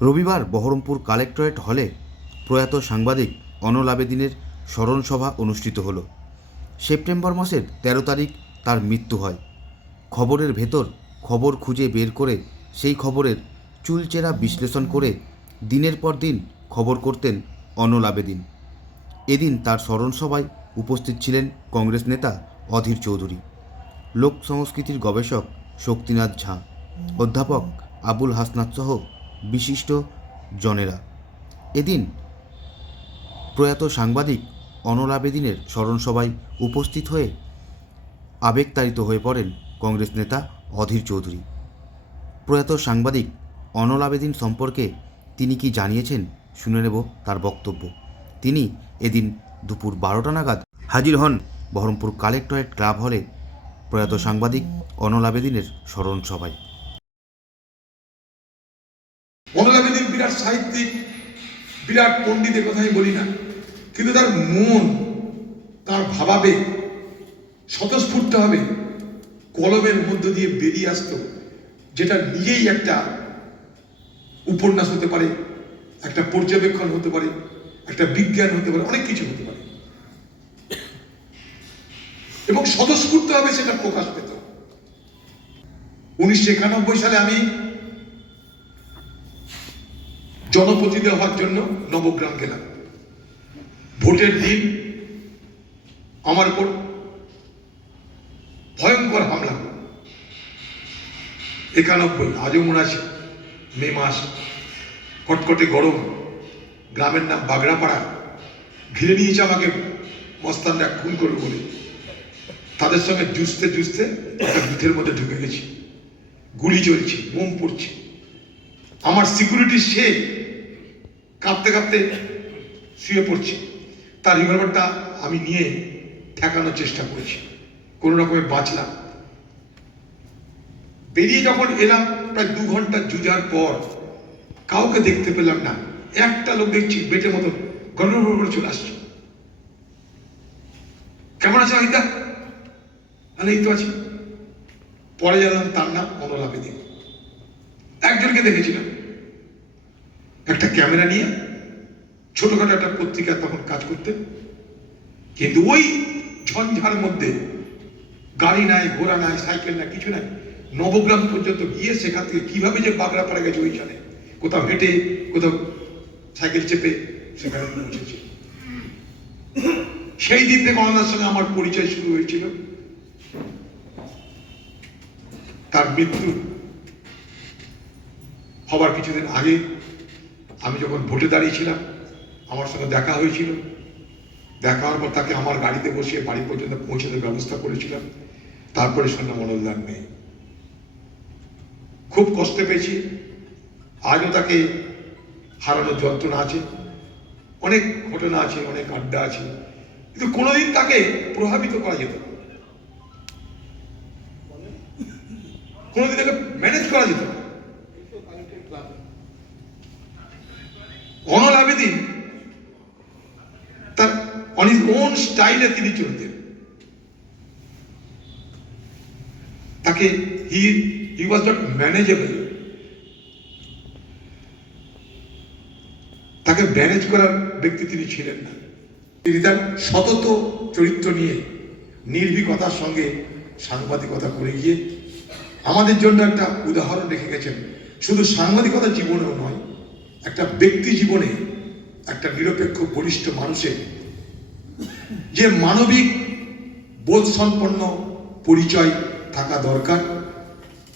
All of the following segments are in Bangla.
রবিবার বহরমপুর কালেক্টরেট হলে প্রয়াত সাংবাদিক অনল আবেদিনের স্মরণসভা অনুষ্ঠিত হলো। সেপ্টেম্বর মাসের তেরো তারিখ তার মৃত্যু হয়। খবরের ভেতর খবর খুঁজে বের করে সেই খবরের চুলচেরা বিশ্লেষণ করে দিনের পর দিন খবর করতেন অনল আবেদিন। এদিন তার স্মরণসভায় উপস্থিত ছিলেন কংগ্রেস নেতা অধীর চৌধুরী। লোক সংস্কৃতির গবেষক শক্তিনাথ ঝা, অধ্যাপক আবুল হাসনাত সহ বিশিষ্ট জনেরা। এদিন প্রয়াত সাংবাদিক অনল আবেদিনের স্মরণসভায় উপস্থিত হয়ে আবেগতাড়িত হয়ে পড়েন কংগ্রেস নেতা অধীর চৌধুরী। প্রয়াত সাংবাদিক অনল আবেদিন সম্পর্কে তিনি কি জানিয়েছেন শুনে নেব তার বক্তব্য। তিনি এদিন দুপুর বারোটা নাগাদ হাজির হন বহরমপুর কালেক্টরেট ক্লাব হলে প্রয়াত সাংবাদিক অনল আবেদিনের স্মরণ সভায় অনুরাগীদের বিরাট সাহিত্যিক, বিরাট পণ্ডিতের কথা আমি বলি না, কিন্তু তার মন, তার ভাবাবে, স্বতঃস্ফূর্ত হবে কলমের মধ্য দিয়ে বেরিয়ে আসতো, যেটা নিজেই একটা উপন্যাস হতে পারে, একটা পর্যবেক্ষণ হতে পারে, একটা বিজ্ঞান হতে পারে, অনেক কিছু হতে পারে। এবং স্বতঃস্ফূর্ত হবে সেটা প্রকাশ পেত। উনিশশো একানব্বই সালে আমি জনপ্রতিনিধি হওয়ার জন্য নবগ্রাম গেলাম। ভোটের দিন আমার উপর ভয়ঙ্কর হামলা। একানব্বই, আজও মনে আছে? মে মাস, কটকটে গরম। গ্রামের নাম বাগড়াপাড়া। ঘিরে নিয়েছে আমাকে মস্তানরা খুন করবে বলে। তাদের সঙ্গে জুসতে জুসতে একটা বুথের মধ্যে ঢুকে গেছি। গুলি চলছে, বোম পড়ছে। আমার সিকিউরিটি সে কাঁপতে কাঁপতে শুয়ে পড়ছি। তার রিভলভারটা আমি নিয়ে ঠেকানোর চেষ্টা করছি। কোনো রকমে বাঁচলাম। বেরিয়ে যখন এলাম, প্রায় দু ঘণ্টা জুজার পর কাউকে দেখতে পেলাম না। একটা লোক দেখছি বেটের মতো গড়গড় করে চলে আসছে। কেমন আছে অহিতা আমি এই তো আছি। পরে জানলাম তার নাম অনল আবেদিন একজনকে দেখেছিলাম। একটা ক্যামেরা নিয়ে ছোটখাটো একটা পত্রিকা তখন কাজ করতেন। কিন্তু ওই ঝঞ্ঝার মধ্যে গাড়ি নাই, ঘোড়া নাই, সাইকেল নাই, কিছু নাই, নবগ্রাম পর্যন্ত গিয়ে সেখান থেকে কীভাবে যে বাগড়াপাড়া গেছে ওই জানে। কোথাও হেঁটে, কোথাও সাইকেল চেপে সেখানে পৌঁছেছে সেই দিন থেকে অনাদার সঙ্গে আমার পরিচয় শুরু হয়েছিল। তার মৃত্যু হবার কিছুদিন আগে আমি যখন ভোটে দাঁড়িয়েছিলাম, আমার সঙ্গে দেখা হয়েছিল। দেখা হওয়ার পর তাকে আমার গাড়িতে বসিয়ে বাড়ি পর্যন্ত পৌঁছে দেওয়ার ব্যবস্থা করেছিলাম। তারপরে শুনলাম মনোদান নেই। খুব কষ্ট পেয়েছি। আজও তাকে হারানোর যন্ত্রণা আছে। অনেক ঘটনা আছে, অনেক আড্ডা আছে। কিন্তু কোনোদিন তাকে প্রভাবিত করা যেত কোনোদিন তাকে ম্যানেজ করা যেত না। অনল তার অন ওন স্টাইলে তিনি চলতেন। তাকে he he was not manageable তাকে ম্যানেজ করার ব্যক্তি তিনি ছিলেন না। তিনি তার সতত চরিত্র নিয়ে নির্ভীকতার সঙ্গে সাংবাদিকতা করে গিয়ে আমাদের জন্য একটা উদাহরণ রেখে গেছেন। শুধু সাংবাদিকতা জীবনেও নয় একটা ব্যক্তি জীবনে একটা নিরপেক্ষ বলিষ্ঠ মানুষের যে মানবিক বোধ সম্পন্ন পরিচয় থাকা দরকার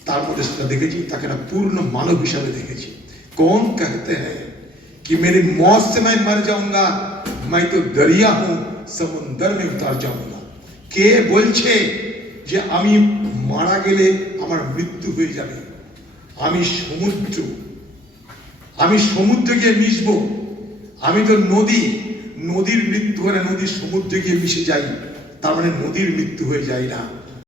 তার মধ্যে সেটা দেখেছি তাকে একটা পূর্ণ মানব হিসাবে দেখেছি কোন कहते हैं कि मेरी मौत से मैं मर जाऊंगा मैं तो दरिया हूं সমুদ্র में उतर जाऊंगा কে বলছে যে আমি মারা গেলে আমার মৃত্যু হয়ে যাবে আমি সমুদ্র আমি সমুদ্রে গিয়ে মিশব। আমি তো নদী। নদীর মৃত্যু হলে নদীর সমুদ্রে গিয়ে মিশে যাই। তার মানে নদীর মৃত্যু হয়ে যায় না।